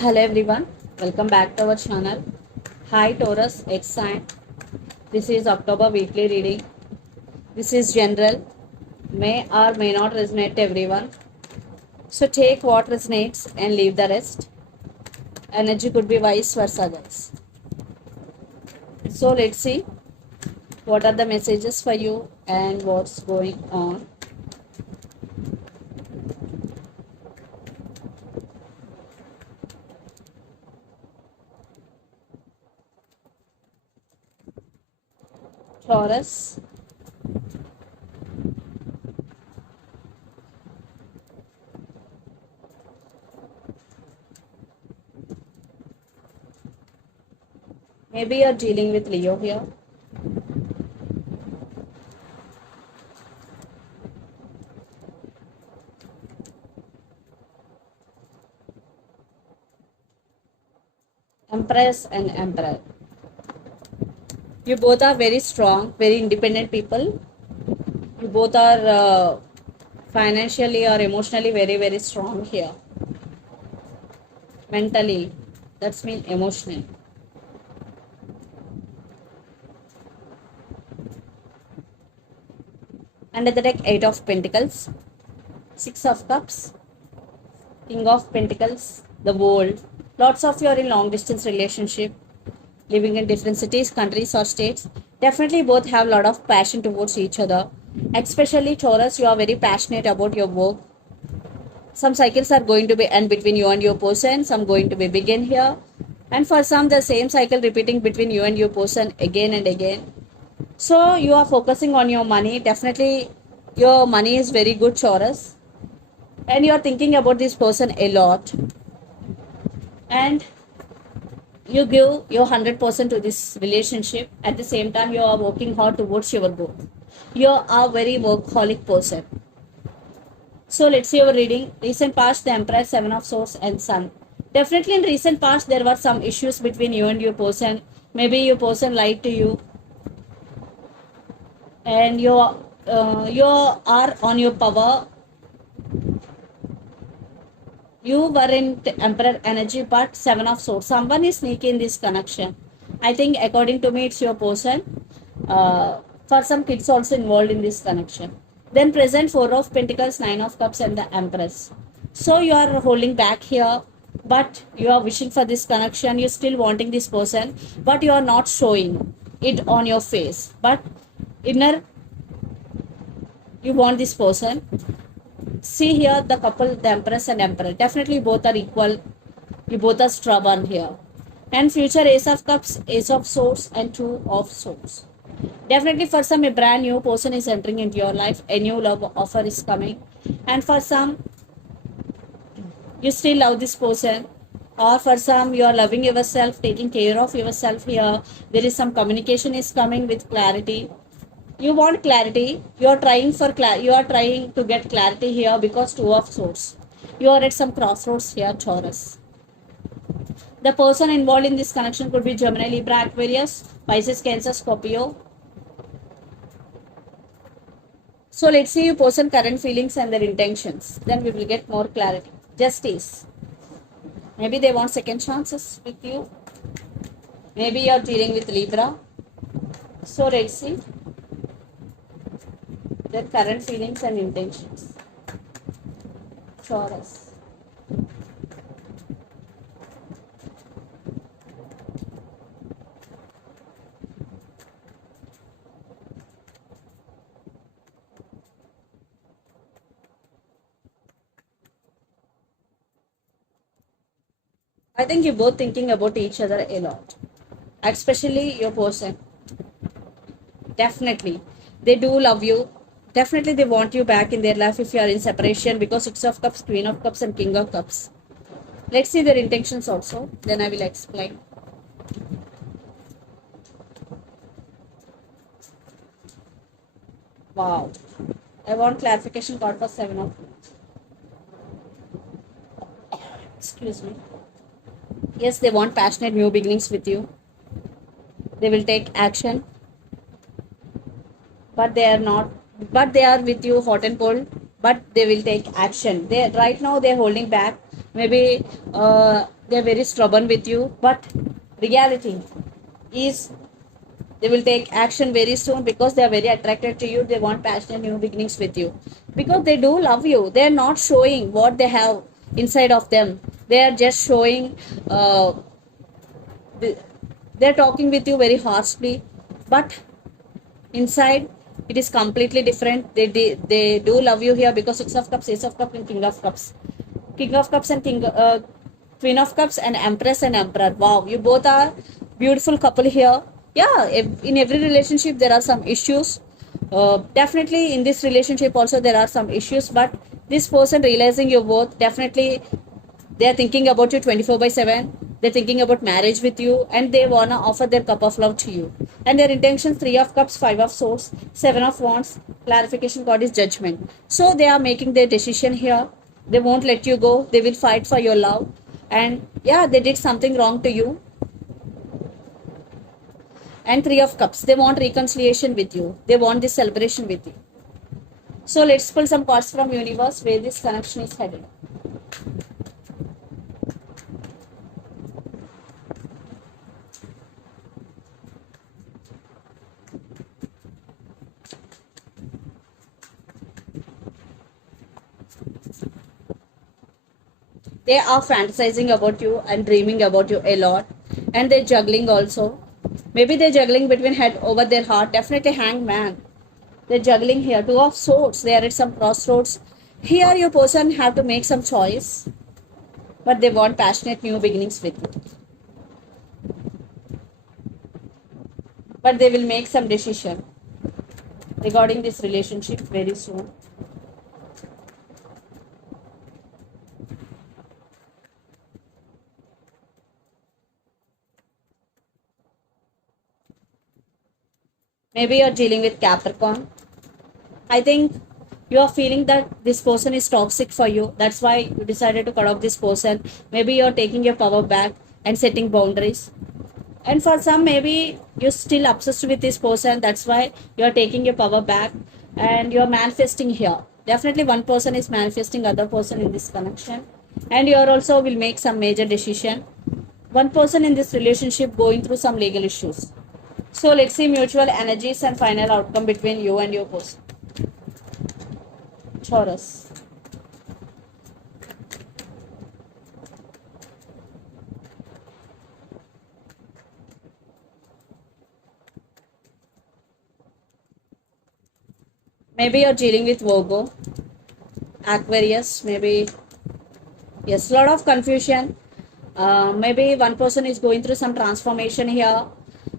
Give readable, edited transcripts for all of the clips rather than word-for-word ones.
Hello everyone, welcome back to our channel. Hi Taurus X sign. This is October weekly reading. This is general, may or may not resonate to everyone. So take what resonates and leave the rest. Energy could be vice versa, guys. So let's see what are the messages for you and what's going on. Taurus. Maybe you're dealing with Leo here. Empress and Emperor. You both are very strong, very independent people. You both are financially or emotionally very, very strong here. Mentally, that's mean emotional. Under the deck, 8 of Pentacles, 6 of Cups, King of Pentacles, the World. Lots of you are in long distance relationship, living in different cities, countries or states. Definitely both have a lot of passion towards each other. Especially Taurus, you are very passionate about your work. Some cycles are going to be end between you and your person, some going to be begin here. And for some, the same cycle repeating between you and your person again and again. So you are focusing on your money. Definitely your money is very good, Taurus. And you are thinking about this person a lot. And you give your 100% to this relationship. At the same time, you are working hard towards your goal. You are a very workaholic person. So let's see our reading. Recent past, the Emperor, 7 of Swords and Sun. Definitely in recent past, there were some issues between you and your person. Maybe your person lied to you. And you are on your power. You were in Emperor energy, but 7 of Swords. Someone is sneaky in this connection. I think according to me, it's your person. For some kids also involved in this connection. Then present 4 of Pentacles, 9 of Cups and the Empress. So you are holding back here, but you are wishing for this connection. You're still wanting this person, but you are not showing it on your face. But inner, you want this person. See here the couple, the Empress and Emperor. Definitely both are equal. You both are stubborn here. And future Ace of Cups, Ace of Swords and 2 of Swords. Definitely for some, a brand new person is entering into your life. A new love offer is coming. And for some, you still love this person. Or for some, you are loving yourself, taking care of yourself here. There is some communication is coming with clarity. You want clarity. You are trying to get clarity here because 2 of Swords. You are at some crossroads here, Taurus. The person involved in this connection could be Gemini, Libra, Aquarius, Pisces, Cancer, Scorpio. So let's see your person current feelings and their intentions. Then we will get more clarity. Justice. Maybe they want second chances with you. Maybe you are dealing with Libra. So let's see their current feelings and intentions. Taurus. I think you're both thinking about each other a lot, especially your person. Definitely, they do love you. Definitely, they want you back in their life if you are in separation because 6 of Cups, Queen of Cups, and King of Cups. Let's see their intentions also. Then I will explain. Wow. I want clarification card for 7 of. Excuse me. Yes, they want passionate new beginnings with you. They will take action. But they are not. But they are with you hot and cold. But they will take action. They right now they're holding back. Maybe they're very stubborn with you, but reality is they will take action very soon because they are very attracted to you. They want passionate new beginnings with you because they do love you. They are not showing what they have inside of them. They are just showing. The- they're talking with you very harshly, but inside it is completely different. They do love you here because Six of Cups, Ace of Cups, and King of Cups. King of Cups and Queen of Cups and Empress and Emperor. Wow, you both are beautiful couple here. Yeah, in every relationship there are some issues. Definitely in this relationship also there are some issues, but this person realizing you both, definitely they are thinking about you 24 by 7. They're thinking about marriage with you and they wanna offer their cup of love to you. And their intentions: 3 of Cups, 5 of Swords, 7 of Wands. Clarification card is Judgment. So they are making their decision here. They won't let you go. They will fight for your love. And yeah, they did something wrong to you. And 3 of Cups, they want reconciliation with you. They want this celebration with you. So let's pull some cards from universe where this connection is headed. They are fantasizing about you and dreaming about you a lot, and they're juggling also. Maybe they're juggling between head over their heart. Definitely Hangman. They're juggling here. 2 of Swords, they are at some crossroads. Here your person have to make some choice, but they want passionate new beginnings with you, but they will make some decision regarding this relationship very soon. Maybe you're dealing with Capricorn. I think you are feeling that this person is toxic for you. That's why you decided to cut off this person. Maybe you're taking your power back and setting boundaries. And for some, maybe you're still obsessed with this person. That's why you're taking your power back and you're manifesting here. Definitely one person is manifesting other person in this connection. And you also will make some major decision. One person in this relationship going through some legal issues. So let's see mutual energies and final outcome between you and your person. Taurus. Maybe you're dealing with Virgo, Aquarius, maybe. Yes, lot of confusion. Maybe one person is going through some transformation here.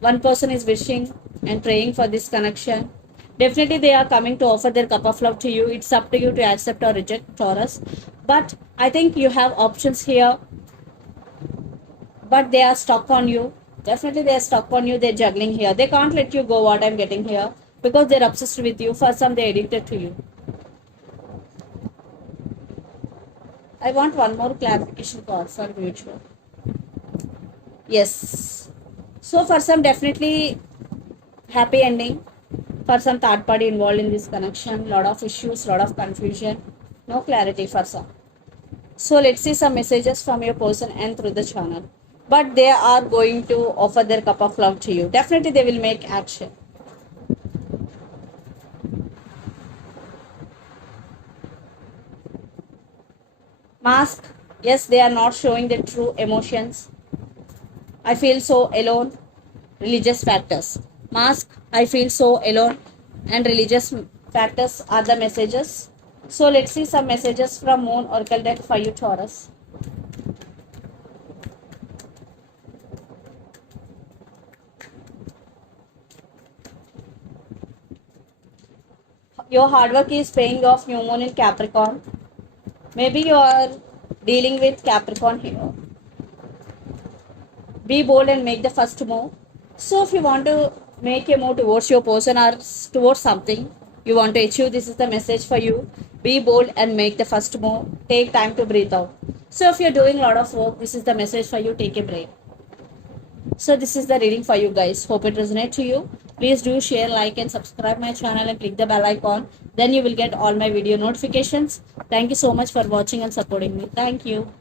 One person is wishing and praying for this connection. Definitely they are coming to offer their cup of love to you. It's up to you to accept or reject, Taurus. But I think you have options here, but they are stuck on you. Definitely they are stuck on you. They're juggling here. They can't let you go, what I'm getting here, because they're obsessed with you. For some, they're addicted to you. I want one more clarification card for mutual. Yes. So for some, definitely happy ending. For some, third party involved in this connection. Lot of issues, lot of confusion. No clarity for some. So let's see some messages from your person and through the channel. But they are going to offer their cup of love to you. Definitely they will make action. Mask. Yes, they are not showing their true emotions. I feel so alone. Religious factors. Mask. I feel so alone. And religious factors are the messages. So let's see some messages from Moon Oracle deck for you, Taurus. Your hard work is paying off, new moon in Capricorn. Maybe you are dealing with Capricorn here. Be bold and make the first move. So if you want to make a move towards your person or towards something you want to achieve, this is the message for you. Be bold and make the first move. Take time to breathe out. So if you're doing a lot of work, this is the message for you. Take a break. So this is the reading for you guys. Hope it resonates to you. Please do share, like and subscribe my channel and click the bell icon. Then you will get all my video notifications. Thank you so much for watching and supporting me. Thank you.